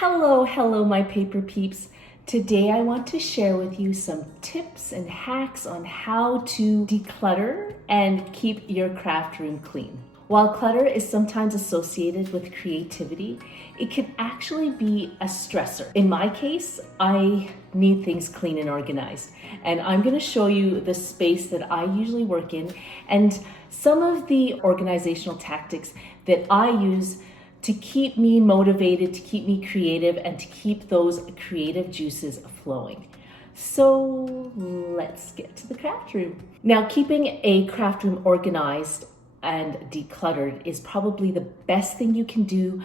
Hello, my paper peeps. Today I want to share with you some tips and hacks on how to declutter and keep your craft room clean. While clutter is sometimes associated with creativity, it can actually be a stressor. In my case, I need things clean and organized, and I'm going to show you the space that I usually work in and some of the organizational tactics that I use to keep me motivated, to keep me creative, and to keep those creative juices flowing. So let's get to the craft room. Now, keeping a craft room organized and decluttered is probably the best thing you can do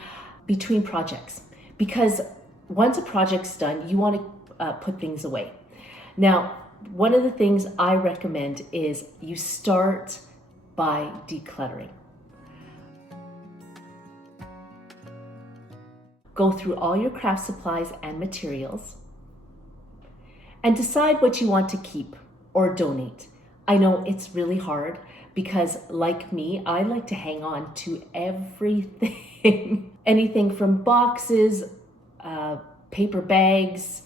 between projects, because once a project's done, you want to put things away. Now, one of the things I recommend is you start by decluttering. Go through all your craft supplies and materials and decide what you want to keep or donate. I know it's really hard because, like me, I like to hang on to everything. Anything from boxes, paper bags,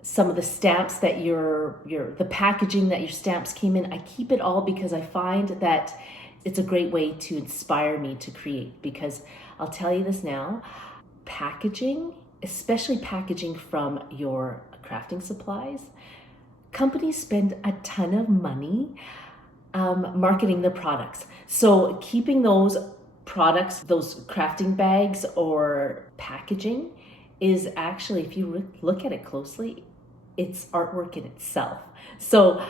some of the stamps that the packaging that your stamps came in. I keep it all because I find that it's a great way to inspire me to create, because I'll tell you this now, packaging, especially packaging from your crafting supplies, companies spend a ton of money marketing their products. So keeping those products, those crafting bags or packaging, is actually, if you look at it closely, it's artwork in itself. So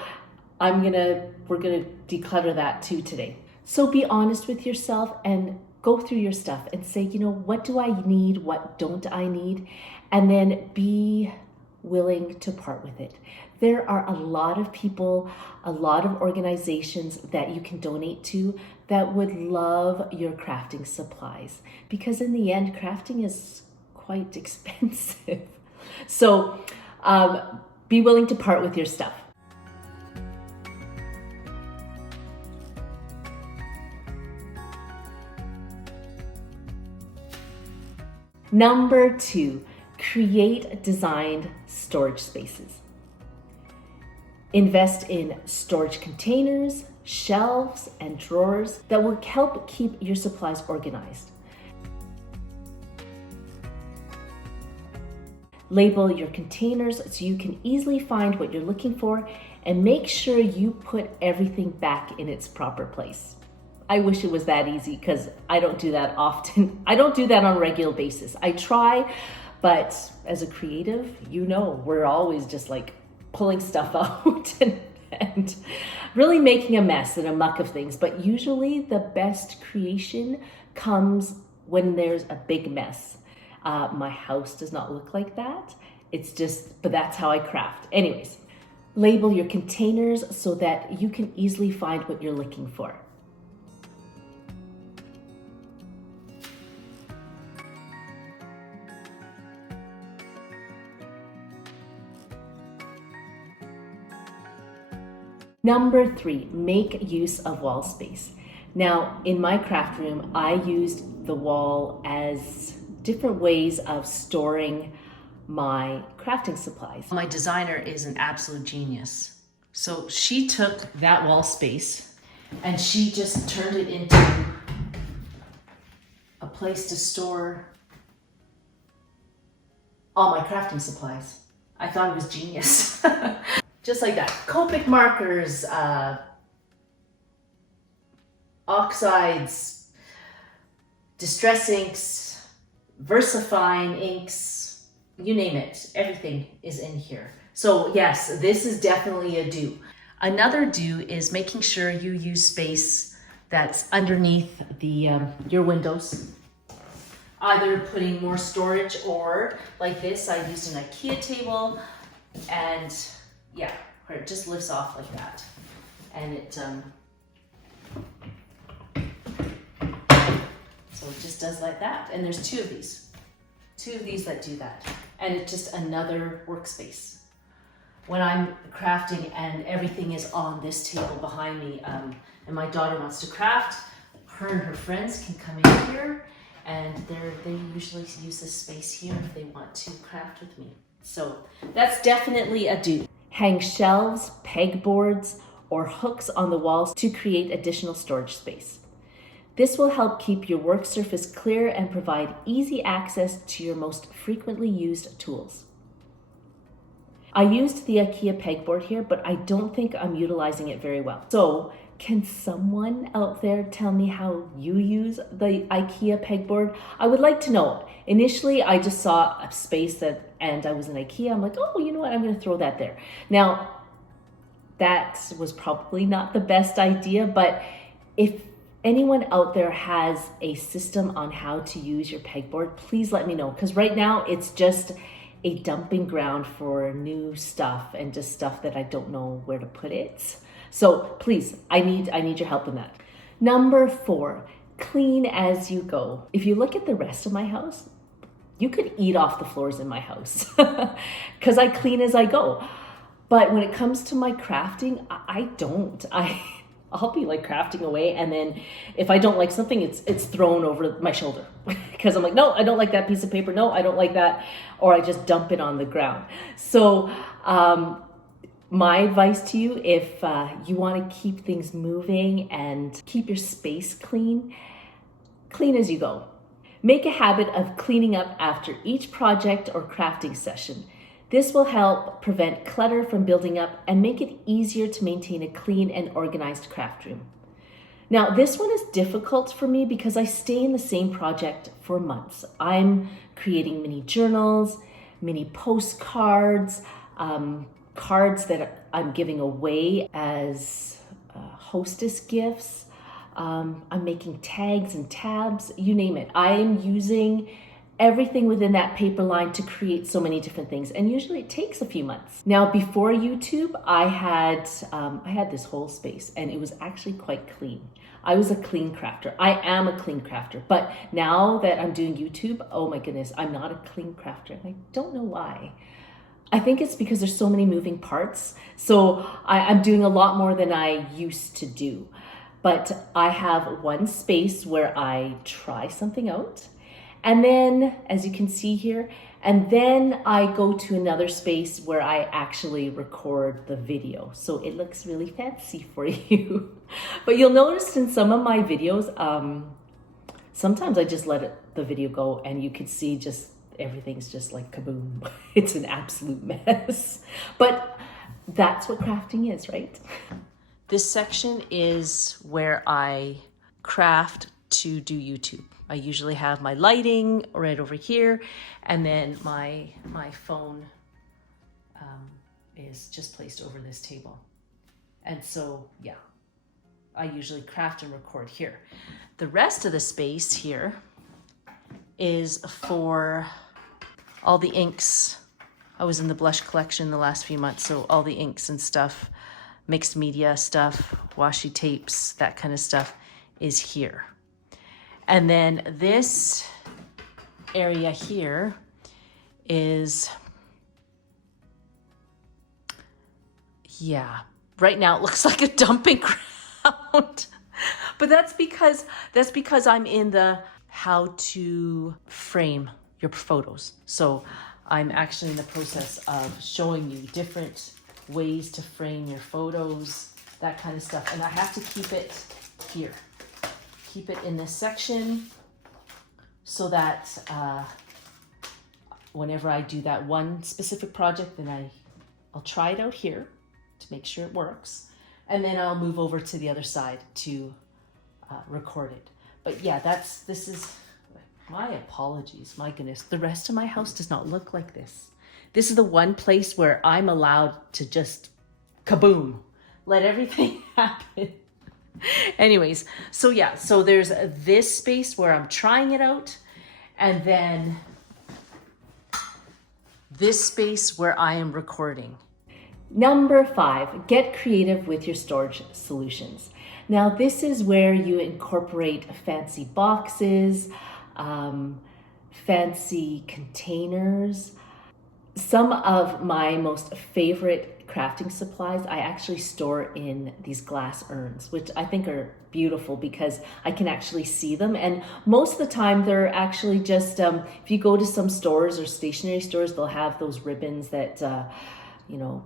we're gonna declutter that too today. So be honest with yourself and go through your stuff and say, what do I need? What don't I need? And then be willing to part with it. There are a lot of people, a lot of organizations that you can donate to that would love your crafting supplies, because in the end, crafting is quite expensive. So be willing to part with your stuff. Number 2, create designed storage spaces. Invest in storage containers, shelves, and drawers that will help keep your supplies organized. Label your containers so you can easily find what you're looking for, and make sure you put everything back in its proper place. I wish it was that easy, because I don't do that often. I don't do that on a regular basis. I try, but as a creative, we're always just like pulling stuff out and really making a mess and a muck of things. But usually the best creation comes when there's a big mess. My house does not look like that. But that's how I craft. Anyways, label your containers so that you can easily find what you're looking for. Number 3, make use of wall space. Now, in my craft room, I used the wall as different ways of storing my crafting supplies. My designer is an absolute genius. So she took that wall space and she just turned it into a place to store all my crafting supplies. I thought it was genius. Just like that. Copic markers, oxides, distress inks, VersaFine inks, you name it. Everything is in here. So yes, this is definitely a do. Another do is making sure you use space that's underneath your windows. Either putting more storage, or like this, I used an IKEA table, and yeah, where it just lifts off like that. And it, so it just does like that. And there's two of these that do that. And it's just another workspace. When I'm crafting and everything is on this table behind me, and my daughter wants to craft, her and her friends can come in here and they usually use this space here if they want to craft with me. So that's definitely a do. Hang shelves, pegboards, or hooks on the walls to create additional storage space. This will help keep your work surface clear and provide easy access to your most frequently used tools. I used the IKEA pegboard here, but I don't think I'm utilizing it very well. So can someone out there tell me how you use the IKEA pegboard? I would like to know. Initially, I just saw a space and I was in IKEA. I'm like, oh, you know what? I'm going to throw that there. Now, that was probably not the best idea, but if anyone out there has a system on how to use your pegboard, please let me know. Because right now, it's just a dumping ground for new stuff and just stuff that I don't know where to put it. So please, I need your help in that. Number 4, clean as you go. If you look at the rest of my house, you could eat off the floors in my house because I clean as I go. But when it comes to my crafting, I don't. I'll be like crafting away, and then if I don't like something, it's thrown over my shoulder because I'm like, no, I don't like that piece of paper. No, I don't like that. Or I just dump it on the ground. So my advice to you, if you want to keep things moving and keep your space clean, clean as you go. Make a habit of cleaning up after each project or crafting session. This will help prevent clutter from building up and make it easier to maintain a clean and organized craft room. Now, this one is difficult for me because I stay in the same project for months. I'm creating mini journals, mini postcards, cards that I'm giving away as hostess gifts. I'm making tags and tabs, you name it. I am using everything within that paper line to create so many different things, and usually it takes a few months. Now, before YouTube, I had this whole space, and it was actually quite clean. I was a clean crafter. I am a clean crafter, but now that I'm doing YouTube, oh my goodness, I'm not a clean crafter, and I don't know why. I think it's because there's so many moving parts, so I'm doing a lot more than I used to do. But I have one space where I try something out, and then, as you can see here, and then I go to another space where I actually record the video. So it looks really fancy for you. But you'll notice in some of my videos, sometimes I just let the video go and you can see just everything's just like kaboom. It's an absolute mess. But that's what crafting is, right? This section is where I craft to do YouTube. I usually have my lighting right over here, and then my phone is just placed over this table. And so, yeah, I usually craft and record here. The rest of the space here is for all the inks. I was in the blush collection the last few months, so all the inks and stuff, mixed media stuff, washi tapes, that kind of stuff is here. And then this area here is, yeah, right now it looks like a dumping ground. But that's because I'm in the how to frame your photos. So I'm actually in the process of showing you different ways to frame your photos, that kind of stuff. And I have to keep it here. Keep it in this section so that whenever I do that one specific project, then I'll try it out here to make sure it works. And then I'll move over to the other side to record it. But yeah, this is, my apologies, my goodness. The rest of my house does not look like this. This is the one place where I'm allowed to just kaboom, let everything happen. Anyways, so yeah, so there's this space where I'm trying it out, and then this space where I am recording. Number 5, get creative with your storage solutions. Now, this is where you incorporate fancy boxes, fancy containers. Some of my most favorite crafting supplies, I actually store in these glass urns, which I think are beautiful because I can actually see them. And most of the time they're actually just, if you go to some stores or stationery stores, they'll have those ribbons that, you know,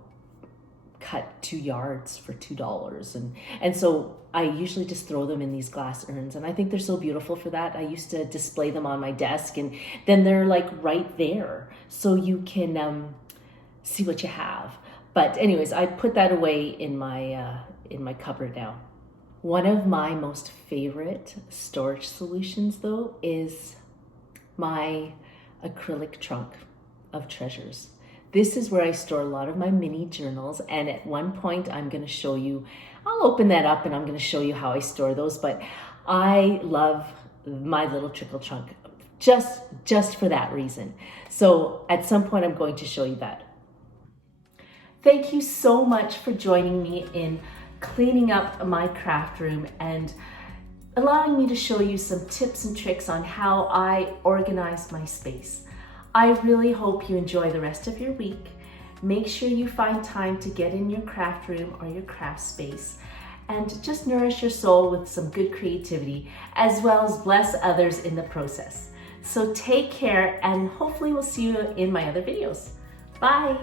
cut 2 yards for $2. And so I usually just throw them in these glass urns. And I think they're so beautiful for that. I used to display them on my desk, and then they're like right there. So you can see what you have. But anyways, I put that away in my cupboard now. One of my most favorite storage solutions though is my acrylic trunk of treasures. This is where I store a lot of my mini journals, and at one point I'm going to show you, I'll open that up and I'm going to show you how I store those, but I love my little trickle trunk just for that reason. So at some point I'm going to show you that. Thank you so much for joining me in cleaning up my craft room and allowing me to show you some tips and tricks on how I organize my space. I really hope you enjoy the rest of your week. Make sure you find time to get in your craft room or your craft space and just nourish your soul with some good creativity, as well as bless others in the process. So take care, and hopefully we'll see you in my other videos. Bye.